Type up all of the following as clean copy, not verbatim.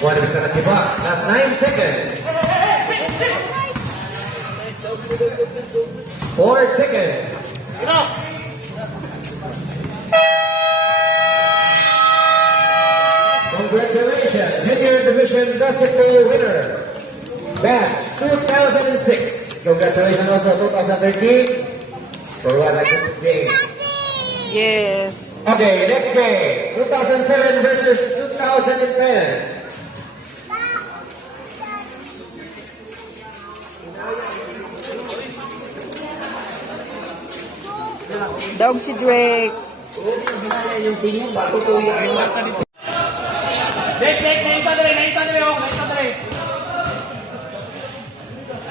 Buwan bisa nacipa. Last 9 seconds. 4 seconds. Congratulations, Junior Division Basketball winner, Batch 2006. Congratulations also 2013 for one game. Yes. Okay, next game, 2007 versus 2010. Daog si Drake. Dek, naisa dali, oh, naisa dali.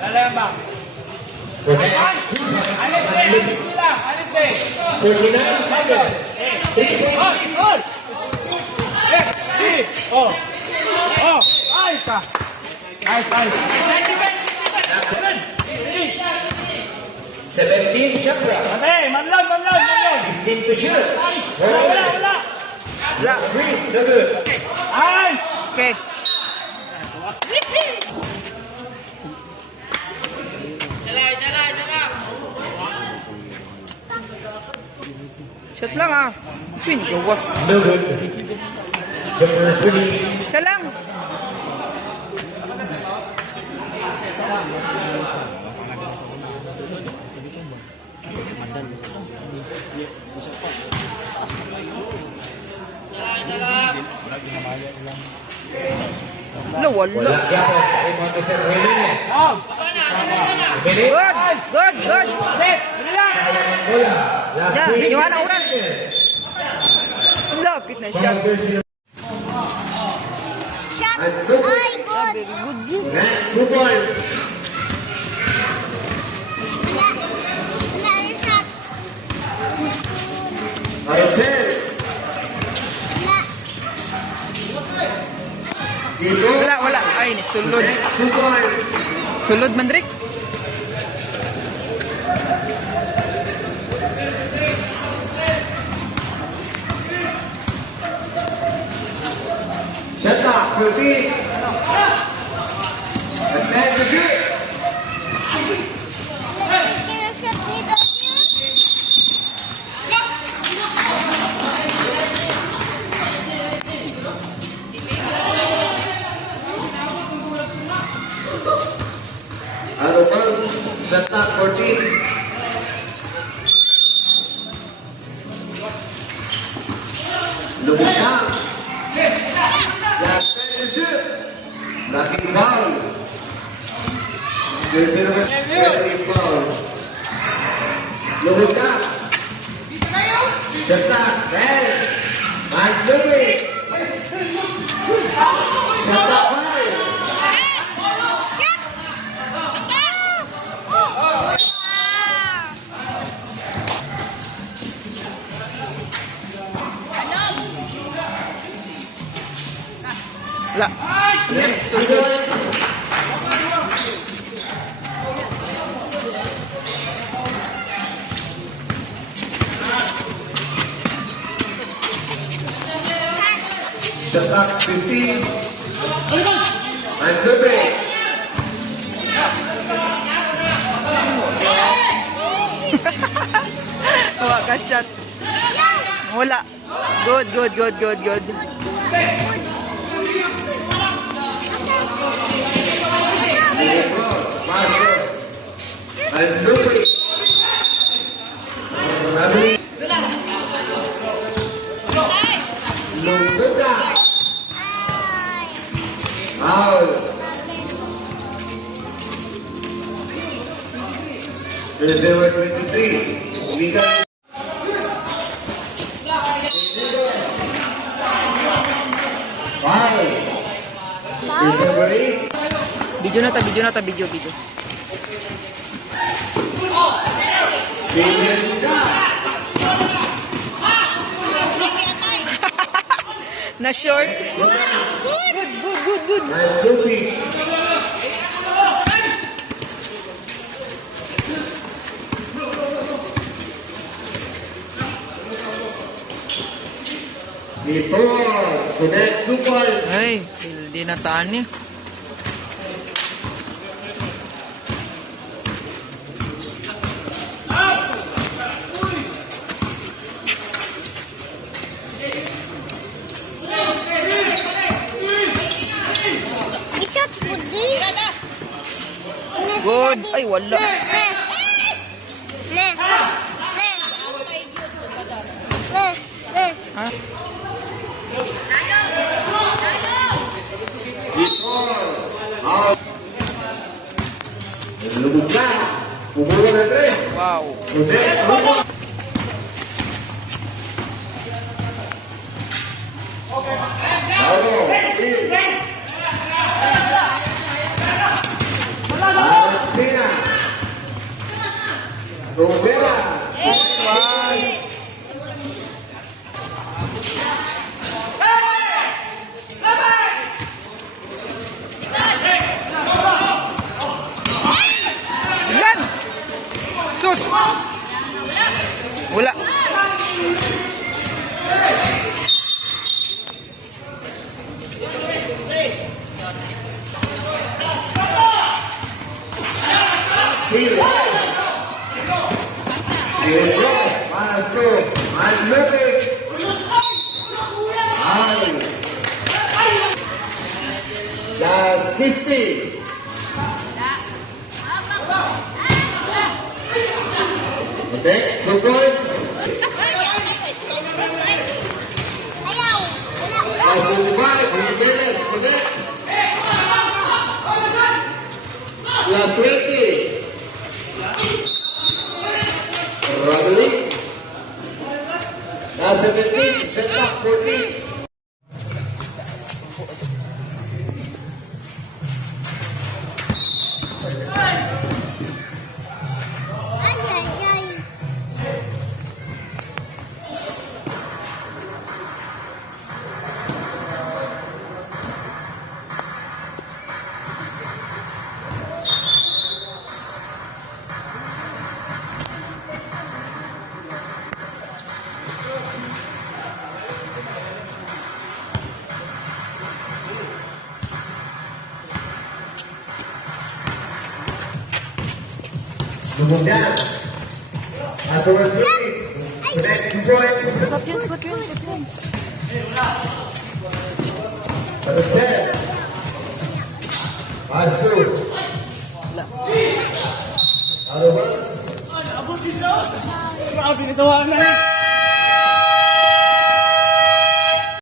Alala ba? Alis deh. 49 seconds. Gol. Oh. Ay ka. Nice. 17 shot clock. Manlon. 15 to shoot. Wala. Black green, no good. Ay. Okay. Shot lang ah. Pin gawas. No good. The first winning. Isa lang. No, wala. Wala yapon. Raymond Vicente Jimenez. Jimenez. Good. Wala. Last Yeah, 3 Johanna Oras. seconds. Lapit na shot. And good. Very good yun. And 2 points. Arcel. Dito. Wala. Ay, ni sulod. 2 points. Sulod man, Drake. Shut up, 15. Let's stand to shoot. Arubal, shut up, 14. Lubog na. Last 10 to shoot. Lucky foul. Jersey number 20 foul. Lubog na. Shut up, 10. Mike Lubig. Shut up, 5. Wala. Next, 2 points. Shut up, 15. And Lubig. Tawa ka shot. Wala. Good. Cross, Master. And Lubig. Rabi. Lubig na. Foul. Jersey number 23. Umiga. Foul. Jersey number 8. Video na ta. Stadium na. Na short. Good. And Lubig. Ito, connect 2 points. Ay, Hindi na tani. Ishot po di. Good. Ay, wala. Ne. Ne. Ne. Ha? Lumog na. Pumulo ng 3. Wow. Hindi. Lumog. Saulo. Steve. Alexina. Rivera. Yan! Sus! Wala. Steve. Steve Ross. Masko. Manlupig. Ay. Last 50. Okay, 2 points. Ayaw. Last 25. Jimenez. Connect. Last 20. Raveling. Last 17. Sherlock 14. Ay, ay, ay. Lumog na. Last 1 Connect 2 points. Number 10. Last 2. Other ones. Grabe, natawa na.